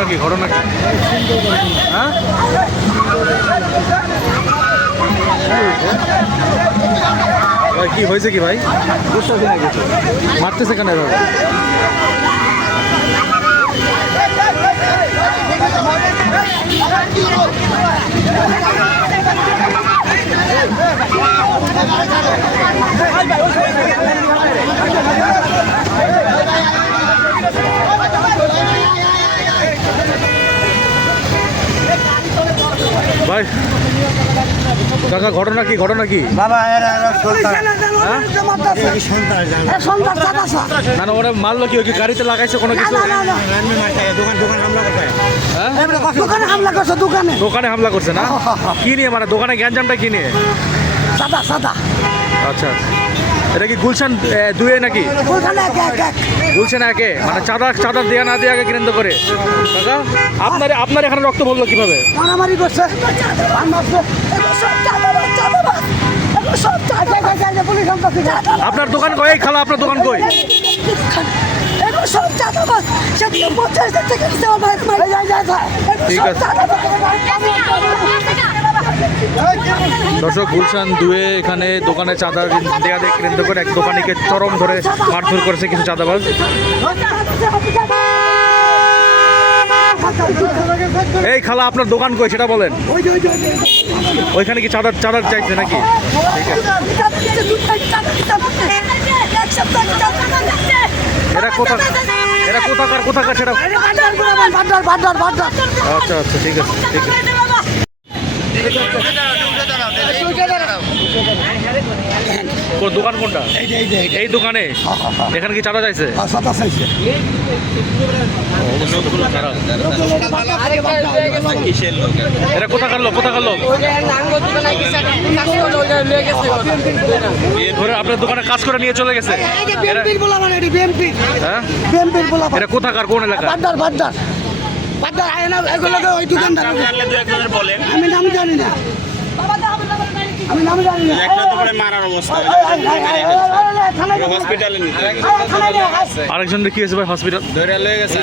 ঘটনা কি হ্যাঁ ভাই কি হয়েছে কি ভাই? মারতেছে কেন এভাবে? ভাই কাকা ঘটনা কি বাবা না না ওরা মারলো কি? কি গাড়িতে লাগাইছে কোনো কিছু? দোকানে হামলা করছে না? কি নিয়ে মানে দোকানে গ্যাঞ্জামটা কি নিয়ে? আচ্ছা এটা কি গুলশান 2 নাকি? গুলশান 1 মানে চাঁদা দেয়া না দেওয়াকে কেন্দ্র করে কাকা আপনার এখানে রক্ত বললো কিভাবে? মারামারি করছে আপনার দোকান কই? খালা আপনার দোকান কই? ঠিক আছে দর্শক গুলশান 2 এখানে দোকানে চাঁদা দেয়া কেন্দ্র করে এক দোকানিকে চরম ধরে মারধর করেছে কিছু চাঁদাবাজ। এই খালা আপনার দোকান কই সেটা বলেন। ওইখানে কি চাঁদা চাইছে নাকি? এরা কোথাকার সেটা? আচ্ছা ঠিক আছে দোকান কোনটা? এই দোকানে এখানে কি চাঁদা চাইছে? এরা কোথাকার লোক ধরে আপনার দোকানে কাজ করে নিয়ে চলে গেছে? এরা কোথাকার কোন এলাকা? আমি নাম জানি না আরেকজন কি হয়েছে ভাই? হসপিটাল ধরে লয়ে গেছে